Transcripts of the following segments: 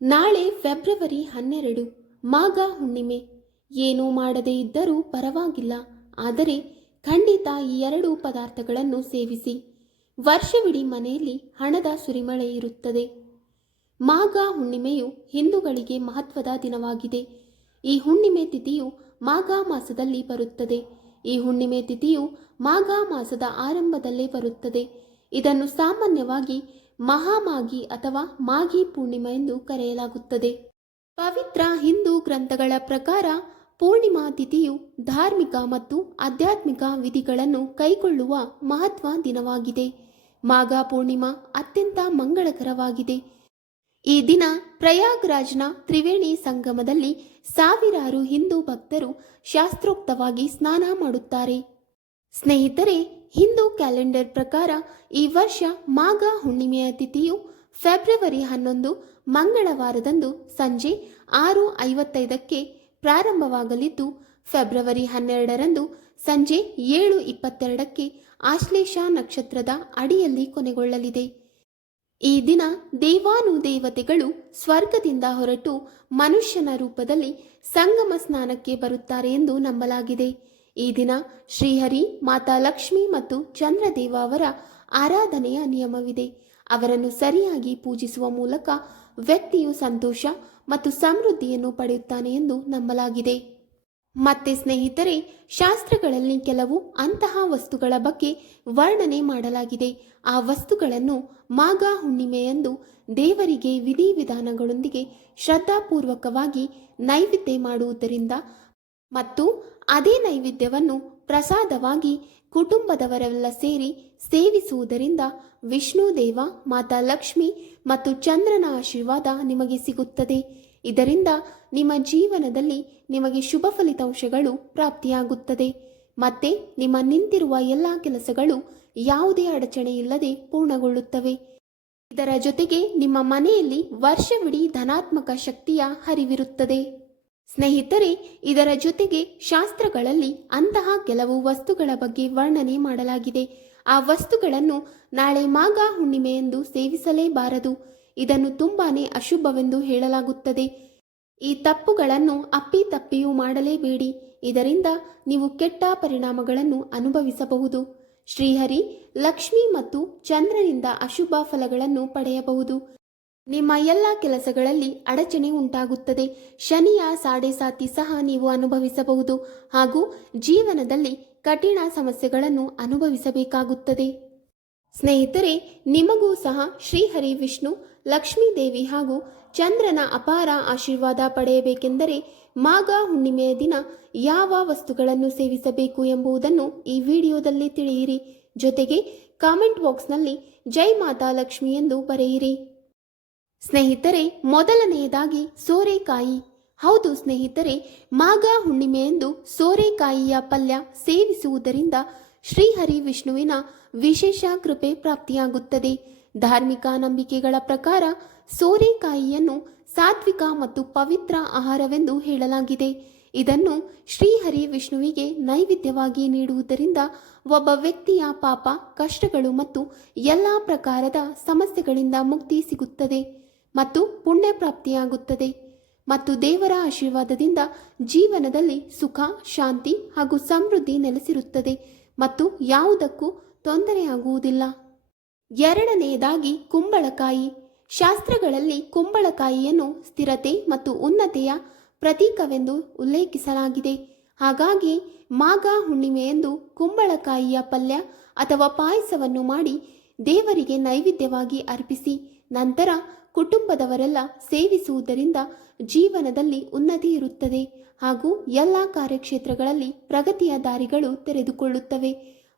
ನಾಳೆ ಫೆಬ್ರವರಿ ಹನ್ನೆರಡು, ಮಾಘ ಹುಣ್ಣಿಮೆ. ಏನೂ ಮಾಡದೇ ಇದ್ದರೂ ಪರವಾಗಿಲ್ಲ, ಆದರೆ ಖಂಡಿತ ಈ ಎರಡು ಪದಾರ್ಥಗಳನ್ನು ಸೇವಿಸಿ. ವರ್ಷವಿಡೀ ಮನೆಯಲ್ಲಿ ಹಣದ ಸುರಿಮಳೆ ಇರುತ್ತದೆ. ಮಾಘ ಹುಣ್ಣಿಮೆಯು ಹಿಂದೂಗಳಿಗೆ ಮಹತ್ವದ ದಿನವಾಗಿದೆ. ಈ ಹುಣ್ಣಿಮೆ ತಿಥಿಯು ಮಾಘ ಮಾಸದಲ್ಲಿ ಬರುತ್ತದೆ. ಈ ಹುಣ್ಣಿಮೆ ತಿಥಿಯು ಮಾಘ ಮಾಸದ ಆರಂಭದಲ್ಲೇ ಬರುತ್ತದೆ. ಇದನ್ನು ಸಾಮಾನ್ಯವಾಗಿ ಮಹಾಮಾಗಿ ಅಥವಾ ಮಾಗಿ ಪೂರ್ಣಿಮಾ ಎಂದು ಕರೆಯಲಾಗುತ್ತದೆ. ಪವಿತ್ರ ಹಿಂದೂ ಗ್ರಂಥಗಳ ಪ್ರಕಾರ ಪೂರ್ಣಿಮಾ ತಿಥಿಯು ಧಾರ್ಮಿಕ ಮತ್ತು ಆಧ್ಯಾತ್ಮಿಕ ವಿಧಿಗಳನ್ನು ಕೈಗೊಳ್ಳುವ ಮಹತ್ವ ದಿನವಾಗಿದೆ. ಮಾಘ ಪೂರ್ಣಿಮಾ ಅತ್ಯಂತ ಮಂಗಳಕರವಾಗಿದೆ. ಈ ದಿನ ಪ್ರಯಾಗ್ರಾಜ್ನ ತ್ರಿವೇಣಿ ಸಂಗಮದಲ್ಲಿ ಸಾವಿರಾರು ಹಿಂದೂ ಭಕ್ತರು ಶಾಸ್ತ್ರೋಕ್ತವಾಗಿ ಸ್ನಾನ ಮಾಡುತ್ತಾರೆ. ಸ್ನೇಹಿತರೆ, ಹಿಂದೂ ಕ್ಯಾಲೆಂಡರ್ ಪ್ರಕಾರ ಈ ವರ್ಷ ಮಾಘ ಹುಣ್ಣಿಮೆಯ ತಿಥಿಯು ಫೆಬ್ರವರಿ ಹನ್ನೊಂದು, ಮಂಗಳವಾರದಂದು ಸಂಜೆ ಆರು ಐವತ್ತೈದಕ್ಕೆ ಪ್ರಾರಂಭವಾಗಲಿದ್ದು, ಫೆಬ್ರವರಿ ಹನ್ನೆರಡರಂದು ಸಂಜೆ ಏಳು ಇಪ್ಪತ್ತೆರಡಕ್ಕೆ ಆಶ್ಲೇಷ ನಕ್ಷತ್ರದ ಅಡಿಯಲ್ಲಿ ಕೊನೆಗೊಳ್ಳಲಿದೆ. ಈ ದಿನ ದೇವಾನುದೇವತೆಗಳು ಸ್ವರ್ಗದಿಂದ ಹೊರಟು ಮನುಷ್ಯನ ರೂಪದಲ್ಲಿ ಸಂಗಮ ಸ್ನಾನಕ್ಕೆ ಬರುತ್ತಾರೆ ಎಂದು ನಂಬಲಾಗಿದೆ. ಈ ದಿನ ಶ್ರೀಹರಿ, ಮಾತಾ ಲಕ್ಷ್ಮಿ ಮತ್ತು ಚಂದ್ರದೇವ ಅವರ ಆರಾಧನೆಯ ನಿಯಮವಿದೆ. ಅವರನ್ನು ಸರಿಯಾಗಿ ಪೂಜಿಸುವ ಮೂಲಕ ವ್ಯಕ್ತಿಯು ಸಂತೋಷ ಮತ್ತು ಸಮೃದ್ಧಿಯನ್ನು ಪಡೆಯುತ್ತಾನೆ ಎಂದು ನಂಬಲಾಗಿದೆ. ಮತ್ತೆ ಸ್ನೇಹಿತರೆ, ಶಾಸ್ತ್ರಗಳಲ್ಲಿ ಕೆಲವು ಅಂತಹ ವಸ್ತುಗಳ ಬಗ್ಗೆ ವರ್ಣನೆ ಮಾಡಲಾಗಿದೆ. ಆ ವಸ್ತುಗಳನ್ನು ಮಾಘ ಹುಣ್ಣಿಮೆಯಂದು ದೇವರಿಗೆ ವಿಧಿವಿಧಾನಗಳೊಂದಿಗೆ ಶ್ರದ್ಧಾಪೂರ್ವಕವಾಗಿ ನೈವೇದ್ಯ ಮಾಡುವುದರಿಂದ ಮತ್ತು ಅದೇ ನೈವೇದ್ಯವನ್ನು ಪ್ರಸಾದವಾಗಿ ಕುಟುಂಬದವರೆಲ್ಲ ಸೇರಿ ಸೇವಿಸುವುದರಿಂದ ವಿಷ್ಣು ದೇವ, ಮಾತಾ ಲಕ್ಷ್ಮಿ ಮತ್ತು ಚಂದ್ರನ ಆಶೀರ್ವಾದ ನಿಮಗೆ ಸಿಗುತ್ತದೆ. ಇದರಿಂದ ನಿಮ್ಮ ಜೀವನದಲ್ಲಿ ನಿಮಗೆ ಶುಭ ಫಲಿತಾಂಶಗಳು ಪ್ರಾಪ್ತಿಯಾಗುತ್ತದೆ. ಮತ್ತೆ ನಿಮ್ಮ ನಿಂತಿರುವ ಎಲ್ಲ ಕೆಲಸಗಳು ಯಾವುದೇ ಅಡಚಣೆ ಇಲ್ಲದೆ ಪೂರ್ಣಗೊಳ್ಳುತ್ತವೆ. ಇದರ ಜೊತೆಗೆ ನಿಮ್ಮ ಮನೆಯಲ್ಲಿ ವರ್ಷವಿಡೀ ಧನಾತ್ಮಕ ಶಕ್ತಿಯ ಹರಿವಿರುತ್ತದೆ. ಸ್ನೇಹಿತರೆ, ಇದರ ಜೊತೆಗೆ ಶಾಸ್ತ್ರಗಳಲ್ಲಿ ಅಂತಹ ಕೆಲವು ವಸ್ತುಗಳ ಬಗ್ಗೆ ವರ್ಣನೆ ಮಾಡಲಾಗಿದೆ. ಆ ವಸ್ತುಗಳನ್ನು ನಾಳೆ ಮಾಘ ಹುಣ್ಣಿಮೆಯೆಂದು ಸೇವಿಸಲೇಬಾರದು. ಇದನ್ನು ತುಂಬಾನೇ ಅಶುಭವೆಂದು ಹೇಳಲಾಗುತ್ತದೆ. ಈ ತಪ್ಪುಗಳನ್ನು ಅಪ್ಪಿ ತಪ್ಪಿಯೂ ಮಾಡಲೇಬೇಡಿ. ಇದರಿಂದ ನೀವು ಕೆಟ್ಟ ಪರಿಣಾಮಗಳನ್ನು ಅನುಭವಿಸಬಹುದು. ಶ್ರೀಹರಿ, ಲಕ್ಷ್ಮಿ ಮತ್ತು ಚಂದ್ರನಿಂದ ಅಶುಭ ಫಲಗಳನ್ನು ಪಡೆಯಬಹುದು. ನಿಮ್ಮ ಎಲ್ಲ ಕೆಲಸಗಳಲ್ಲಿ ಅಡಚಣೆ ಉಂಟಾಗುತ್ತದೆ. ಶನಿಯ ಸಾಡೆ ಸಾತಿ ಸಹ ನೀವು ಅನುಭವಿಸಬಹುದು. ಹಾಗೂ ಜೀವನದಲ್ಲಿ ಕಠಿಣ ಸಮಸ್ಯೆಗಳನ್ನು ಅನುಭವಿಸಬೇಕಾಗುತ್ತದೆ. ಸ್ನೇಹಿತರೆ, ನಿಮಗೂ ಸಹ ಶ್ರೀಹರಿ ವಿಷ್ಣು ಲಕ್ಷ್ಮೀದೇವಿ ಹಾಗೂ ಚಂದ್ರನ ಅಪಾರ ಆಶೀರ್ವಾದ ಪಡೆಯಬೇಕೆಂದರೆ ಮಾಘ ಹುಣ್ಣಿಮೆಯ ದಿನ ಯಾವ ವಸ್ತುಗಳನ್ನು ಸೇವಿಸಬೇಕು ಎಂಬುದನ್ನು ಈ ವಿಡಿಯೋದಲ್ಲಿ ತಿಳಿಯಿರಿ. ಜೊತೆಗೆ ಕಾಮೆಂಟ್ ಬಾಕ್ಸ್ನಲ್ಲಿ ಜೈ ಮಾತಾ ಲಕ್ಷ್ಮಿ ಎಂದು ಬರೆಯಿರಿ. ಸ್ನೇಹಿತರೆ, ಮೊದಲನೆಯದಾಗಿ ಸೋರೆಕಾಯಿ. ಹೌದು ಸ್ನೇಹಿತರೆ, ಮಾಘ ಹುಣ್ಣಿಮೆಯಂದು ಸೋರೆಕಾಯಿಯ ಪಲ್ಯ ಸೇವಿಸುವುದರಿಂದ ಶ್ರೀಹರಿ ವಿಷ್ಣುವಿನ ವಿಶೇಷ ಕೃಪೆ ಪ್ರಾಪ್ತಿಯಾಗುತ್ತದೆ. ಧಾರ್ಮಿಕ ನಂಬಿಕೆಗಳ ಪ್ರಕಾರ ಸೋರೆಕಾಯಿಯನ್ನು ಸಾತ್ವಿಕ ಮತ್ತು ಪವಿತ್ರ ಆಹಾರವೆಂದು ಹೇಳಲಾಗಿದೆ. ಇದನ್ನು ಶ್ರೀಹರಿ ವಿಷ್ಣುವಿಗೆ ನೈವೇದ್ಯವಾಗಿ ನೀಡುವುದರಿಂದ ಒಬ್ಬ ವ್ಯಕ್ತಿಯ ಪಾಪ, ಕಷ್ಟಗಳು ಮತ್ತು ಎಲ್ಲ ಪ್ರಕಾರದ ಸಮಸ್ಯೆಗಳಿಂದ ಮುಕ್ತಿ ಸಿಗುತ್ತದೆ. ಮತ್ತು ಪುಣ್ಯ ಪ್ರಾಪ್ತಿಯಾಗುತ್ತದೆ ಮತ್ತು ದೇವರ ಆಶೀರ್ವಾದದಿಂದ ಜೀವನದಲ್ಲಿ ಸುಖ, ಶಾಂತಿ ಹಾಗೂ ಸಮೃದ್ಧಿ ನೆಲೆಸಿರುತ್ತದೆ ಮತ್ತು ಯಾವುದಕ್ಕೂ ತೊಂದರೆಯಾಗುವುದಿಲ್ಲ. ಎರಡನೆಯದಾಗಿ ಕುಂಬಳಕಾಯಿ. ಶಾಸ್ತ್ರಗಳಲ್ಲಿ ಕುಂಬಳಕಾಯಿಯನ್ನು ಸ್ಥಿರತೆ ಮತ್ತು ಉನ್ನತೆಯ ಪ್ರತೀಕವೆಂದು ಉಲ್ಲೇಖಿಸಲಾಗಿದೆ. ಹಾಗಾಗಿ ಮಾಘ ಹುಣ್ಣಿಮೆಯೆಂದು ಕುಂಬಳಕಾಯಿಯ ಪಲ್ಯ ಅಥವಾ ಪಾಯಸವನ್ನು ಮಾಡಿ ದೇವರಿಗೆ ನೈವೇದ್ಯವಾಗಿ ಅರ್ಪಿಸಿ. ನಂತರ ಕುಟುಂಬದವರೆಲ್ಲ ಸೇವಿಸುವುದರಿಂದ ಜೀವನದಲ್ಲಿ ಉನ್ನತಿ ಇರುತ್ತದೆ ಹಾಗೂ ಎಲ್ಲ ಕಾರ್ಯಕ್ಷೇತ್ರಗಳಲ್ಲಿ ಪ್ರಗತಿಯ ದಾರಿಗಳು ತೆರೆದುಕೊಳ್ಳುತ್ತವೆ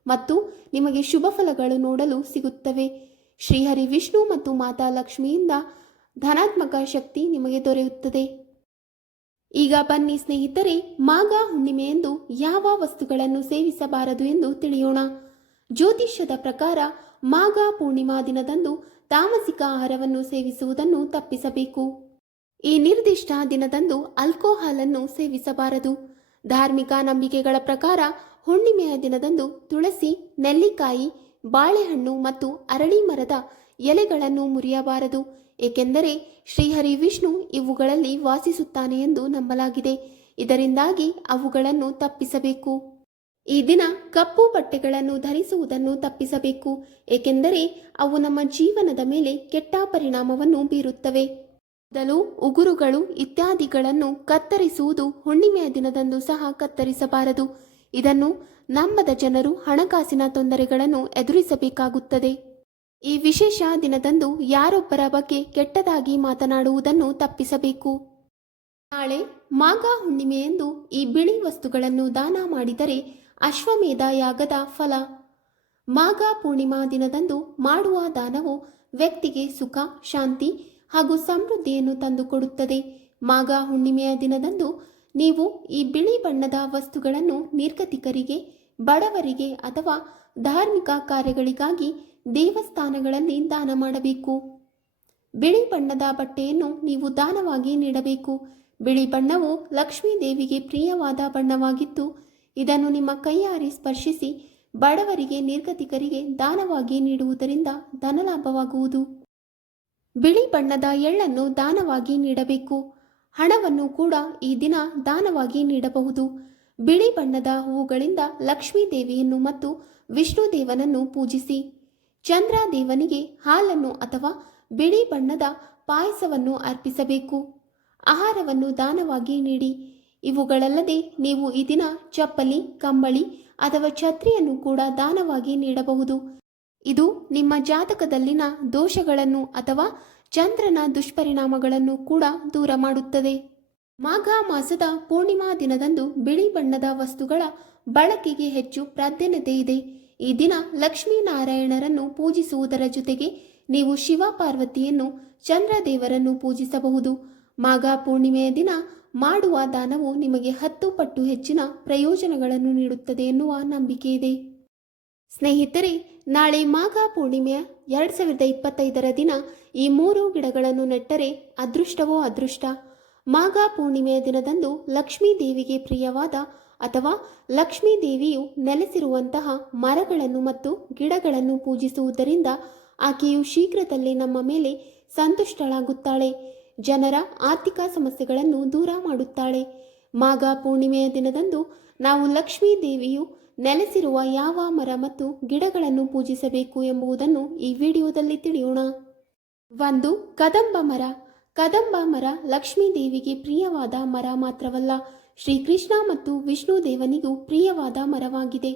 ಮತ್ತು ನಿಮಗೆ ಶುಭ ಫಲಗಳು ನೋಡಲು ಸಿಗುತ್ತವೆ. ಶ್ರೀಹರಿ ವಿಷ್ಣು ಮತ್ತು ಮಾತಾ ಲಕ್ಷ್ಮಿಯಿಂದ ಧನಾತ್ಮಕ ಶಕ್ತಿ ನಿಮಗೆ ದೊರೆಯುತ್ತದೆ. ಈಗ ಬನ್ನಿ ಸ್ನೇಹಿತರೆ, ಮಾಘ ಹುಣ್ಣಿಮೆಯಂದು ಯಾವ ವಸ್ತುಗಳನ್ನು ಸೇವಿಸಬಾರದು ಎಂದು ತಿಳಿಯೋಣ. ಜ್ಯೋತಿಷ್ಯದ ಪ್ರಕಾರ ಮಾಘ ಪೂರ್ಣಿಮಾ ದಿನದಂದು ತಾಮಸಿಕ ಆಹಾರವನ್ನು ಸೇವಿಸುವುದನ್ನು ತಪ್ಪಿಸಬೇಕು. ಈ ನಿರ್ದಿಷ್ಟ ದಿನದಂದು ಆಲ್ಕೋಹಾಲ್ ಅನ್ನು ಸೇವಿಸಬಾರದು. ಧಾರ್ಮಿಕ ನಂಬಿಕೆಗಳ ಪ್ರಕಾರ ಹುಣ್ಣಿಮೆಯ ದಿನದಂದು ತುಳಸಿ, ನೆಲ್ಲಿಕಾಯಿ, ಬಾಳೆಹಣ್ಣು ಮತ್ತು ಅರಳಿ ಮರದ ಎಲೆಗಳನ್ನು ಮುರಿಯಬಾರದು. ಏಕೆಂದರೆ ಶ್ರೀಹರಿ ವಿಷ್ಣು ಇವುಗಳಲ್ಲಿ ವಾಸಿಸುತ್ತಾನೆ ಎಂದು ನಂಬಲಾಗಿದೆ. ಇದರಿಂದಾಗಿ ಅವುಗಳನ್ನು ತಪ್ಪಿಸಬೇಕು. ಈ ದಿನ ಕಪ್ಪು ಬಟ್ಟೆಗಳನ್ನು ಧರಿಸುವುದನ್ನು ತಪ್ಪಿಸಬೇಕು, ಏಕೆಂದರೆ ಅವು ನಮ್ಮ ಜೀವನದ ಮೇಲೆ ಕೆಟ್ಟ ಪರಿಣಾಮವನ್ನು ಬೀರುತ್ತವೆ. ಕೂದಲು ಉಗುರುಗಳು ಇತ್ಯಾದಿಗಳನ್ನು ಕತ್ತರಿಸುವುದು ಹುಣ್ಣಿಮೆಯ ದಿನದಂದು ಸಹ ಕತ್ತರಿಸಬಾರದು. ಇದನ್ನು ನಮ್ಮದ ಜನರು ಹಣಕಾಸಿನ ತೊಂದರೆಗಳನ್ನು ಎದುರಿಸಬೇಕಾಗುತ್ತದೆ. ಈ ವಿಶೇಷ ದಿನದಂದು ಯಾರೊಬ್ಬರ ಬಗ್ಗೆ ಕೆಟ್ಟದಾಗಿ ಮಾತನಾಡುವುದನ್ನು ತಪ್ಪಿಸಬೇಕು. ನಾಳೆ ಮಾಘ ಹುಣ್ಣಿಮೆಯಂದು ಈ ಬಿಳಿ ವಸ್ತುಗಳನ್ನು ದಾನ ಮಾಡಿದರೆ ಅಶ್ವಮೇಧ ಯಾಗದ ಫಲ. ಮಾಘ ಪೂರ್ಣಿಮಾ ದಿನದಂದು ಮಾಡುವ ದಾನವು ವ್ಯಕ್ತಿಗೆ ಸುಖ, ಶಾಂತಿ ಹಾಗೂ ಸಮೃದ್ಧಿಯನ್ನು ತಂದುಕೊಡುತ್ತದೆ. ಮಾಘ ಹುಣ್ಣಿಮೆಯ ದಿನದಂದು ನೀವು ಈ ಬಿಳಿ ಬಣ್ಣದ ವಸ್ತುಗಳನ್ನು ನಿರ್ಗತಿಕರಿಗೆ, ಬಡವರಿಗೆ ಅಥವಾ ಧಾರ್ಮಿಕ ಕಾರ್ಯಗಳಿಗಾಗಿ ದೇವಸ್ಥಾನಗಳಲ್ಲಿ ದಾನ ಮಾಡಬೇಕು. ಬಿಳಿ ಬಣ್ಣದ ಬಟ್ಟೆಯನ್ನು ನೀವು ದಾನವಾಗಿ ನೀಡಬೇಕು. ಬಿಳಿ ಬಣ್ಣವು ಲಕ್ಷ್ಮೀ ದೇವಿಗೆ ಪ್ರಿಯವಾದ ಬಣ್ಣವಾಗಿದ್ದು ಇದನ್ನು ನಿಮ್ಮ ಕೈಯಾರಿ ಸ್ಪರ್ಶಿಸಿ ಬಡವರಿಗೆ, ನಿರ್ಗತಿಕರಿಗೆ ದಾನವಾಗಿ ನೀಡುವುದರಿಂದ ಧನಲಾಭವಾಗುವುದು ಬಿಳಿ ಬಣ್ಣದ ಎಳ್ಳನ್ನು ದಾನವಾಗಿ ನೀಡಬೇಕು. ಹಣವನ್ನು ಕೂಡ ಈ ದಿನ ದಾನವಾಗಿ ನೀಡಬಹುದು. ಬಿಳಿ ಬಣ್ಣದ ಹೂವುಗಳಿಂದ ಲಕ್ಷ್ಮೀ ದೇವಿಯನ್ನು ಮತ್ತು ವಿಷ್ಣು ದೇವನನ್ನು ಪೂಜಿಸಿ. ಚಂದ್ರ ದೇವನಿಗೆ ಹಾಲನ್ನು ಅಥವಾ ಬಿಳಿ ಬಣ್ಣದ ಪಾಯಸವನ್ನು ಅರ್ಪಿಸಬೇಕು. ಆಹಾರವನ್ನು ದಾನವಾಗಿ ನೀಡಿ. ಇವುಗಳಲ್ಲದೆ ನೀವು ಈ ದಿನ ಚಪ್ಪಲಿ, ಕಂಬಳಿ ಅಥವಾ ಛತ್ರಿಯನ್ನು ಕೂಡ ದಾನವಾಗಿ ನೀಡಬಹುದು. ಇದು ನಿಮ್ಮ ಜಾತಕದಲ್ಲಿನ ದೋಷಗಳನ್ನು ಅಥವಾ ಚಂದ್ರನ ದುಷ್ಪರಿಣಾಮಗಳನ್ನು ಕೂಡ ದೂರ ಮಾಡುತ್ತದೆ. ಮಾಘ ಮಾಸದ ಪೂರ್ಣಿಮಾ ದಿನದಂದು ಬಿಳಿ ಬಣ್ಣದ ವಸ್ತುಗಳ ಬಳಕೆಗೆ ಹೆಚ್ಚು ಪ್ರಾಧಾನ್ಯತೆ ಇದೆ. ಈ ದಿನ ಲಕ್ಷ್ಮೀನಾರಾಯಣರನ್ನು ಪೂಜಿಸುವುದರ ಜೊತೆಗೆ ನೀವು ಶಿವ ಪಾರ್ವತಿಯನ್ನು ಚಂದ್ರದೇವರನ್ನು ಪೂಜಿಸಬಹುದು. ಮಾಘ ಪೂರ್ಣಿಮೆಯ ದಿನ ಮಾಡುವ ದಾನವು ನಿಮಗೆ ಹತ್ತು ಪಟ್ಟು ಹೆಚ್ಚಿನ ಪ್ರಯೋಜನಗಳನ್ನು ನೀಡುತ್ತದೆ ಎನ್ನುವ ನಂಬಿಕೆ ಇದೆ ಸ್ನೇಹಿತರೆ, ನಾಳೆ ಮಾಘ ಪೂರ್ಣಿಮೆಯ ಎರಡು ಸಾವಿರದ ಇಪ್ಪತ್ತೈದರ ದಿನ ಈ ಮೂರು ಗಿಡಗಳನ್ನು ನೆಟ್ಟರೆ ಅದೃಷ್ಟವೋ ಅದೃಷ್ಟ? ಮಾಘ ಪೂರ್ಣಿಮೆಯ ದಿನದಂದು ಲಕ್ಷ್ಮೀ ದೇವಿಗೆ ಪ್ರಿಯವಾದ ಅಥವಾ ಲಕ್ಷ್ಮೀ ದೇವಿಯು ನೆಲೆಸಿರುವಂತಹ ಮರಗಳನ್ನು ಮತ್ತು ಗಿಡಗಳನ್ನು ಪೂಜಿಸುವುದರಿಂದ ಆಕೆಯು ಶೀಘ್ರದಲ್ಲೇ ನಮ್ಮ ಮೇಲೆ ಸಂತುಷ್ಟಳಾಗುತ್ತಾಳೆ. ಜನರ ಆರ್ಥಿಕ ಸಮಸ್ಯೆಗಳನ್ನು ದೂರ ಮಾಡುತ್ತಾಳೆ. ಮಾಘ ಪೂರ್ಣಿಮೆಯ ದಿನದಂದು ನಾವು ಲಕ್ಷ್ಮೀ ದೇವಿಯು ನೆಲೆಸಿರುವ ಯಾವ ಮರ ಮತ್ತು ಗಿಡಗಳನ್ನು ಪೂಜಿಸಬೇಕು ಎಂಬುದನ್ನು ಈ ವಿಡಿಯೋದಲ್ಲಿ ತಿಳಿಯೋಣ. ಒಂದು, ಕದಂಬ ಮರ. ಕದಂಬ ಮರ ಲಕ್ಷ್ಮೀ ದೇವಿಗೆ ಪ್ರಿಯವಾದ ಮರ ಮಾತ್ರವಲ್ಲ, ಶ್ರೀಕೃಷ್ಣ ಮತ್ತು ವಿಷ್ಣು ದೇವನಿಗೂ ಪ್ರಿಯವಾದ ಮರವಾಗಿದೆ.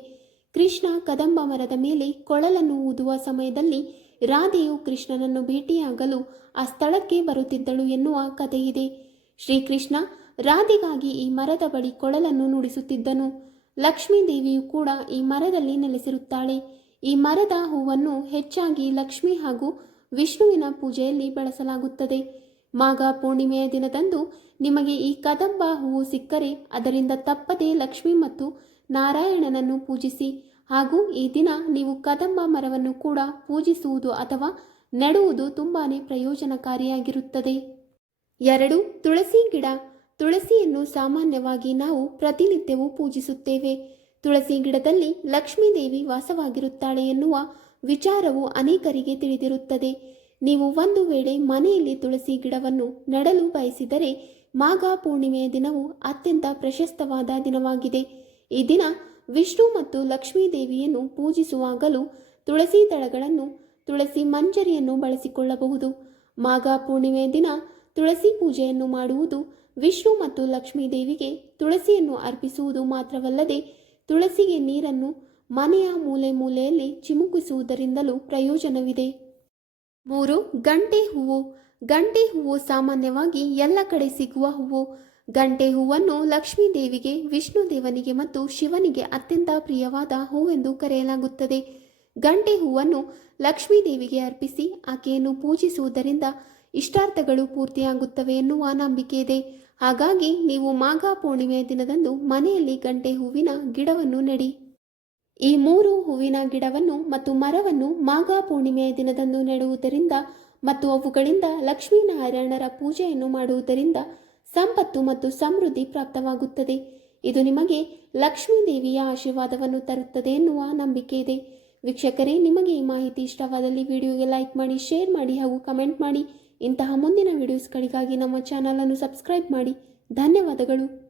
ಕೃಷ್ಣ ಕದಂಬ ಮರದ ಮೇಲೆ ಕೊಳಲನ್ನು ಊದುವ ಸಮಯದಲ್ಲಿ ರಾಧೆಯು ಕೃಷ್ಣನನ್ನು ಭೇಟಿಯಾಗಲು ಆ ಸ್ಥಳಕ್ಕೆ ಬರುತ್ತಿದ್ದಳು ಎನ್ನುವ ಕಥೆಯಿದೆ. ಶ್ರೀಕೃಷ್ಣ ರಾಧೆಗಾಗಿ ಈ ಮರದ ಬಳಿ ಕೊಳಲನ್ನು ನುಡಿಸುತ್ತಿದ್ದನು. ಲಕ್ಷ್ಮೀ ದೇವಿಯು ಕೂಡ ಈ ಮರದಲ್ಲಿ ನೆಲೆಸಿರುತ್ತಾಳೆ. ಈ ಮರದ ಹೂವನ್ನು ಹೆಚ್ಚಾಗಿ ಲಕ್ಷ್ಮಿ ಹಾಗೂ ವಿಷ್ಣುವಿನ ಪೂಜೆಯಲ್ಲಿ ಬಳಸಲಾಗುತ್ತದೆ. ಮಾಘ ಪೂರ್ಣಿಮೆಯ ದಿನದಂದು ನಿಮಗೆ ಈ ಕದಂಬ ಹೂವು ಸಿಕ್ಕರೆ ಅದರಿಂದ ತಪ್ಪದೇ ಲಕ್ಷ್ಮಿ ಮತ್ತು ನಾರಾಯಣನನ್ನು ಪೂಜಿಸಿ ಹಾಗೂ ಈ ದಿನ ನೀವು ಕದಂಬ ಮರವನ್ನು ಕೂಡ ಪೂಜಿಸುವುದು ಅಥವಾ ನೆಡುವುದು ತುಂಬಾನೇ ಪ್ರಯೋಜನಕಾರಿಯಾಗಿರುತ್ತದೆ. ಎರಡು, ತುಳಸಿ ಗಿಡ. ತುಳಸಿಯನ್ನು ಸಾಮಾನ್ಯವಾಗಿ ನಾವು ಪ್ರತಿನಿತ್ಯವೂ ಪೂಜಿಸುತ್ತೇವೆ. ತುಳಸಿ ಗಿಡದಲ್ಲಿ ಲಕ್ಷ್ಮೀದೇವಿ ವಾಸವಾಗಿರುತ್ತಾಳೆ ಎನ್ನುವ ವಿಚಾರವು ಅನೇಕರಿಗೆ ತಿಳಿದಿರುತ್ತದೆ. ನೀವು ಒಂದು ವೇಳೆ ಮನೆಯಲ್ಲಿ ತುಳಸಿ ಗಿಡವನ್ನು ನೆಡಲು ಬಯಸಿದರೆ ಮಾಘ ಪೂರ್ಣಿಮೆಯ ದಿನವು ಅತ್ಯಂತ ಪ್ರಶಸ್ತವಾದ ದಿನವಾಗಿದೆ. ಈ ದಿನ ವಿಷ್ಣು ಮತ್ತು ಲಕ್ಷ್ಮೀ ದೇವಿಯನ್ನು ಪೂಜಿಸುವಾಗಲೂ ತುಳಸಿ ದಳಗಳನ್ನು, ತುಳಸಿ ಮಂಜರಿಯನ್ನು ಬಳಸಿಕೊಳ್ಳಬಹುದು. ಮಾಘ ಪೂರ್ಣಿಮೆ ದಿನ ತುಳಸಿ ಪೂಜೆಯನ್ನು ಮಾಡುವುದು ವಿಷ್ಣು ಮತ್ತು ಲಕ್ಷ್ಮೀ ದೇವಿಗೆ ತುಳಸಿಯನ್ನು ಅರ್ಪಿಸುವುದು ಮಾತ್ರವಲ್ಲದೆ ತುಳಸಿಗೆ ನೀರನ್ನು ಮನೆಯ ಮೂಲೆ ಮೂಲೆಯಲ್ಲಿ ಚಿಮುಕಿಸುವುದರಿಂದಲೂ ಪ್ರಯೋಜನವಿದೆ. ಮೂರು, ಗಂಟೆ ಹೂವು. ಗಂಟೆ ಹೂವು ಸಾಮಾನ್ಯವಾಗಿ ಎಲ್ಲ ಕಡೆ ಸಿಗುವ ಹೂವು. ಗಂಟೆ ಹೂವನ್ನು ಲಕ್ಷ್ಮೀ ದೇವಿಗೆ ವಿಷ್ಣು ದೇವನಿಗೆ ಮತ್ತು ಶಿವನಿಗೆ ಅತ್ಯಂತ ಪ್ರಿಯವಾದ ಹೂವೆಂದು ಕರೆಯಲಾಗುತ್ತದೆ. ಗಂಟೆ ಹೂವನ್ನು ಲಕ್ಷ್ಮೀ ದೇವಿಗೆ ಅರ್ಪಿಸಿ ಆಕೆಯನ್ನು ಪೂಜಿಸುವುದರಿಂದ ಇಷ್ಟಾರ್ಥಗಳು ಪೂರ್ತಿಯಾಗುತ್ತವೆ ಎನ್ನುವ ನಂಬಿಕೆ ಇದೆ. ಹಾಗಾಗಿ ನೀವು ಮಾಘ ಪೂರ್ಣಿಮೆಯ ದಿನದಂದು ಮನೆಯಲ್ಲಿ ಗಂಟೆ ಹೂವಿನ ಗಿಡವನ್ನು ನೆಡಿ. ಈ ಮೂರು ಹೂವಿನ ಗಿಡವನ್ನು ಮತ್ತು ಮರವನ್ನು ಮಾಘ ಪೂರ್ಣಿಮೆಯ ದಿನದಂದು ನೆಡುವುದರಿಂದ ಮತ್ತು ಅವುಗಳಿಂದ ಲಕ್ಷ್ಮೀನಾರಾಯಣರ ಪೂಜೆಯನ್ನು ಮಾಡುವುದರಿಂದ ಸಂಪತ್ತು ಮತ್ತು ಸಮೃದ್ಧಿ ಪ್ರಾಪ್ತವಾಗುತ್ತದೆ. ಇದು ನಿಮಗೆ ಲಕ್ಷ್ಮೀ ದೇವಿಯ ಆಶೀರ್ವಾದವನ್ನು ತರುತ್ತದೆ ಎನ್ನುವ ನಂಬಿಕೆ ಇದೆ. ವೀಕ್ಷಕರೇ, ನಿಮಗೆ ಈ ಮಾಹಿತಿ ಇಷ್ಟವಾದಲ್ಲಿ ವಿಡಿಯೋಗೆ ಲೈಕ್ ಮಾಡಿ, ಶೇರ್ ಮಾಡಿ ಹಾಗೂ ಕಮೆಂಟ್ ಮಾಡಿ. ಇಂತಹ ಮುಂದಿನ ವಿಡಿಯೋಸ್ಗಳಿಗಾಗಿ ನಮ್ಮ ಚಾನಲನ್ನು ಸಬ್ಸ್ಕ್ರೈಬ್ ಮಾಡಿ. ಧನ್ಯವಾದಗಳು.